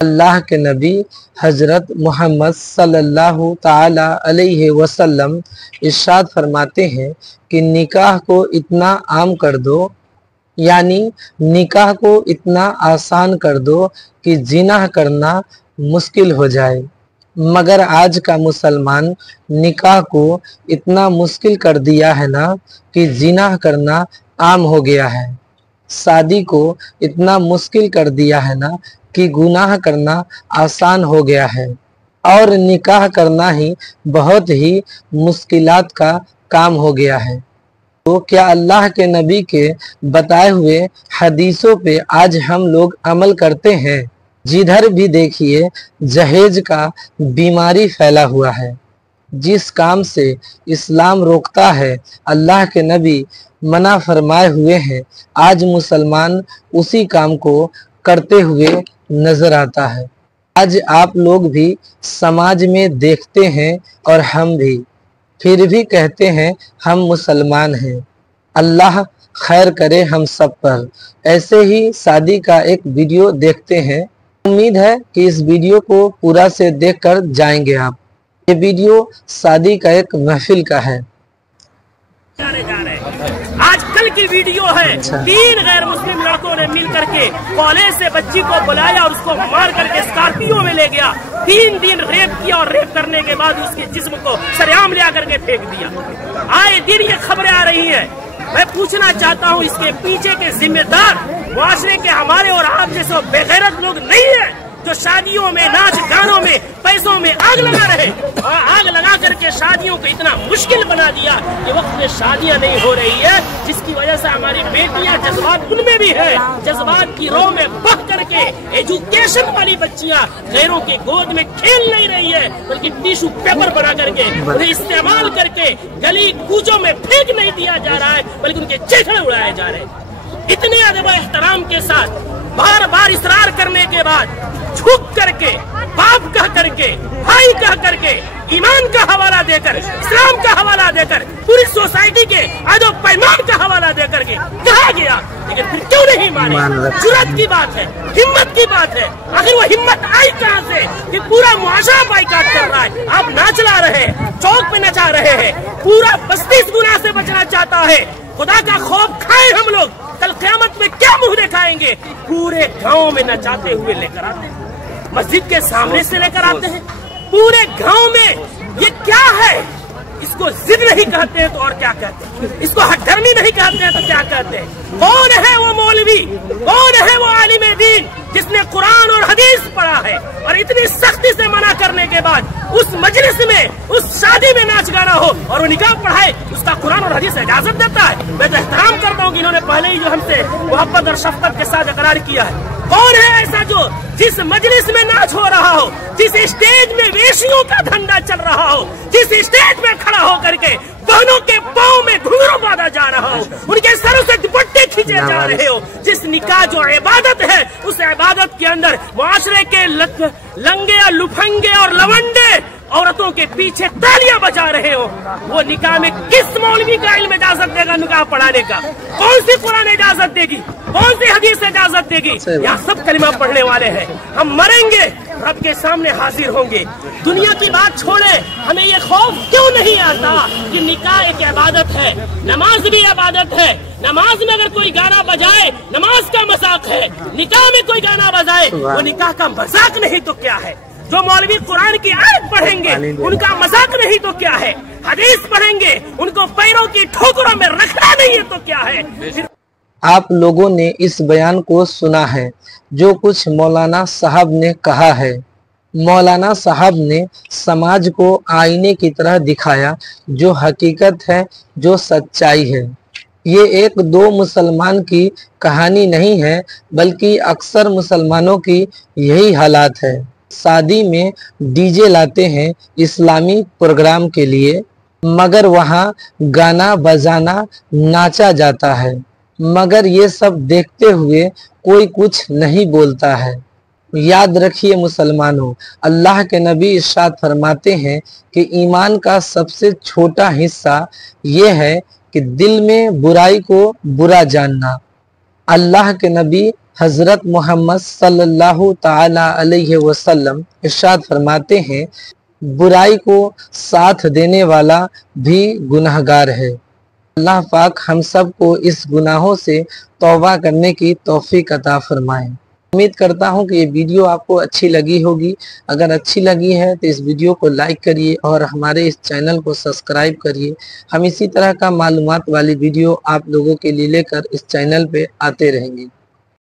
अल्लाह के नबी हज़रत मोहम्मद सल्लल्लाहु ताला अलैहि वसल्लम इरशाद फरमाते हैं कि निकाह को इतना आम कर दो, यानी निकाह को इतना आसान कर दो कि जिनाह करना मुश्किल हो जाए। मगर आज का मुसलमान निकाह को इतना मुश्किल कर दिया है ना कि जिनाह करना आम हो गया है। शादी को इतना मुश्किल कर दिया है ना कि गुनाह करना आसान हो गया है और निकाह करना ही बहुत ही मुश्किलात का काम हो गया है। तो क्या अल्लाह के नबी के बताए हुए हदीसों पे आज हम लोग अमल करते हैं? जिधर भी देखिए जहेज का बीमारी फैला हुआ है। जिस काम से इस्लाम रोकता है, अल्लाह के नबी मना फरमाए हुए हैं, आज मुसलमान उसी काम को करते हुए नजर आता है। आज आप लोग भी समाज में देखते हैं और हम भी, फिर भी कहते हैं हम मुसलमान हैं। अल्लाह खैर करे हम सब पर। ऐसे ही शादी का एक वीडियो देखते हैं। उम्मीद है कि इस वीडियो को पूरा से देखकर जाएंगे आप। ये वीडियो शादी का एक महफिल का है। आजकल की वीडियो है, 3 गैर मुस्लिम लड़कों ने मिल करके कॉलेज से बच्ची को बुलाया और उसको मार करके स्कॉर्पियो में ले गया। 3 दिन रेप किया और रेप करने के बाद उसके जिस्म को सरेआम ले करके फेंक दिया। आए दिन ये खबरें आ रही हैं। मैं पूछना चाहता हूँ, इसके पीछे के जिम्मेदार मुआशरे के हमारे और आप जैसे बेगैरत लोग नहीं है जो शादियों में, नाच गानों में, पैसों में आग लगा रहे और आग लगा करके शादियों को इतना मुश्किल बना दिया कि वक्त में शादियां नहीं हो रही है, जिसकी वजह से हमारी बेटियां, जज्बात उनमें भी है, जज्बात की रो में बह करके एजुकेशन वाली बच्चियां गैरों के गोद में खेल नहीं रही है, बल्कि टिश्यू पेपर बना करके उन्हें इस्तेमाल करके गली कूचों में फेंक नहीं दिया जा रहा है, बल्कि उनके चेहरे उड़ाए जा रहे हैं। इतने अदब एहतराम के साथ बार बार इसरार करने के बाद झुक करके, बाप कह करके, भाई कह करके, ईमान का हवाला देकर, इस्लाम का हवाला देकर, पूरी सोसाइटी के अदब पैमान का हवाला देकर के कहा गया, लेकिन फिर क्यों नहीं माने? जुर्रत की बात है, हिम्मत की बात है। आखिर वो हिम्मत आई कहाँ से कि पूरा मुआशरा बाइकाट कर रहा है? आप नाच ला रहे हैं, चौक पे नचा रहे हैं, पूरा बस्ती इस गुनाह से बचना चाहता है। खुदा का खौफ खाए हम लोग, कल क़यामत में क्या मुंह दिखाएंगे? पूरे गांव में नचाते हुए लेकर आते हैं, मस्जिद के सामने से लेकर आते हैं, पूरे गांव में। ये क्या है? इसको जिद नहीं कहते हैं तो और क्या कहते हैं? इसको हठधर्मी नहीं कहते हैं तो क्या कहते हैं? कौन है वो मौलवी, कौन है वो आलिम दीन जिसने कुरान और हदीस पढ़ा है और इतनी सख्ती से मना करने के बाद उस मजलिस में, उस शादी में नाच गाना हो और वो निकाह पढ़ाए, उसका कुरान और हदीस इजाजत देता है? मैं तो एहतराम करता हूँ कि इन्होंने पहले ही जो हमसे मोहब्बत और शफकत के साथ इकरार किया है। कौन है ऐसा जो जिस मजलिस में नाच हो रहा हो, जिस स्टेज में वेशियों का धंधा चल रहा हो, जिस स्टेज में खड़ा हो करके बहनों के पाँव में घुंघरू बांधा जा रहा हो, उनके सरों से दुपट्टे खींचे जा रहे हो, जिस निकाह जो इबादत है, उस इबादत के अंदर मुआशरे के लंगे और लुफंगे और लवंडे औरतों के पीछे तालियां बजा रहे हो, वो निकाह में किस मौलवी का इल्म इजाजत देगा निकाह पढ़ाने का? कौन सी कुरान इजाजत देगी? कौन सी हदीस इजाजत देगी? यहाँ सब कलिमा पढ़ने वाले हैं। हम मरेंगे, रब के सामने हाजिर होंगे। दुनिया की बात छोड़े, हमें ये खौफ क्यों नहीं आता कि निकाह एक इबादत है, नमाज भी इबादत है। नमाज में अगर कोई गाना बजाए, नमाज का मजाक है। निकाह में कोई गाना बजाए, वो निकाह का मजाक नहीं तो क्या है? जो मौलवी कुरान की आयत पढ़ेंगे, उनका मजाक नहीं तो क्या है? हदीस पढ़ेंगे, उनको पैरों की ठोकरों में रखना नहीं है तो क्या है? आप लोगों ने इस बयान को सुना है जो कुछ मौलाना साहब ने कहा है। मौलाना साहब ने समाज को आईने की तरह दिखाया, जो हकीकत है, जो सच्चाई है। ये 1-2 मुसलमान की कहानी नहीं है, बल्कि अक्सर मुसलमानों की यही हालात है। शादी में डीजे लाते हैं इस्लामी प्रोग्राम के लिए, मगर वहाँ गाना बजाना नाचा जाता है, मगर ये सब देखते हुए कोई कुछ नहीं बोलता है। याद रखिए मुसलमानों, अल्लाह के नबी इरशाद फरमाते हैं कि ईमान का सबसे छोटा हिस्सा ये है कि दिल में बुराई को बुरा जानना। अल्लाह के नबी हज़रत मोहम्मद सल्लल्लाहु ताला अलैहि वसल्लम इरशाद फरमाते हैं, बुराई को साथ देने वाला भी गुनहगार है। अल्लाह पाक हम सब को इस गुनाहों से तौबा करने की तौफीक अता फरमाएं। उम्मीद करता हूँ कि ये वीडियो आपको अच्छी लगी होगी। अगर अच्छी लगी है तो इस वीडियो को लाइक करिए और हमारे इस चैनल को सब्सक्राइब करिए। हम इसी तरह का मालूमात वाली वीडियो आप लोगों के लिए लेकर इस चैनल पे आते रहेंगे।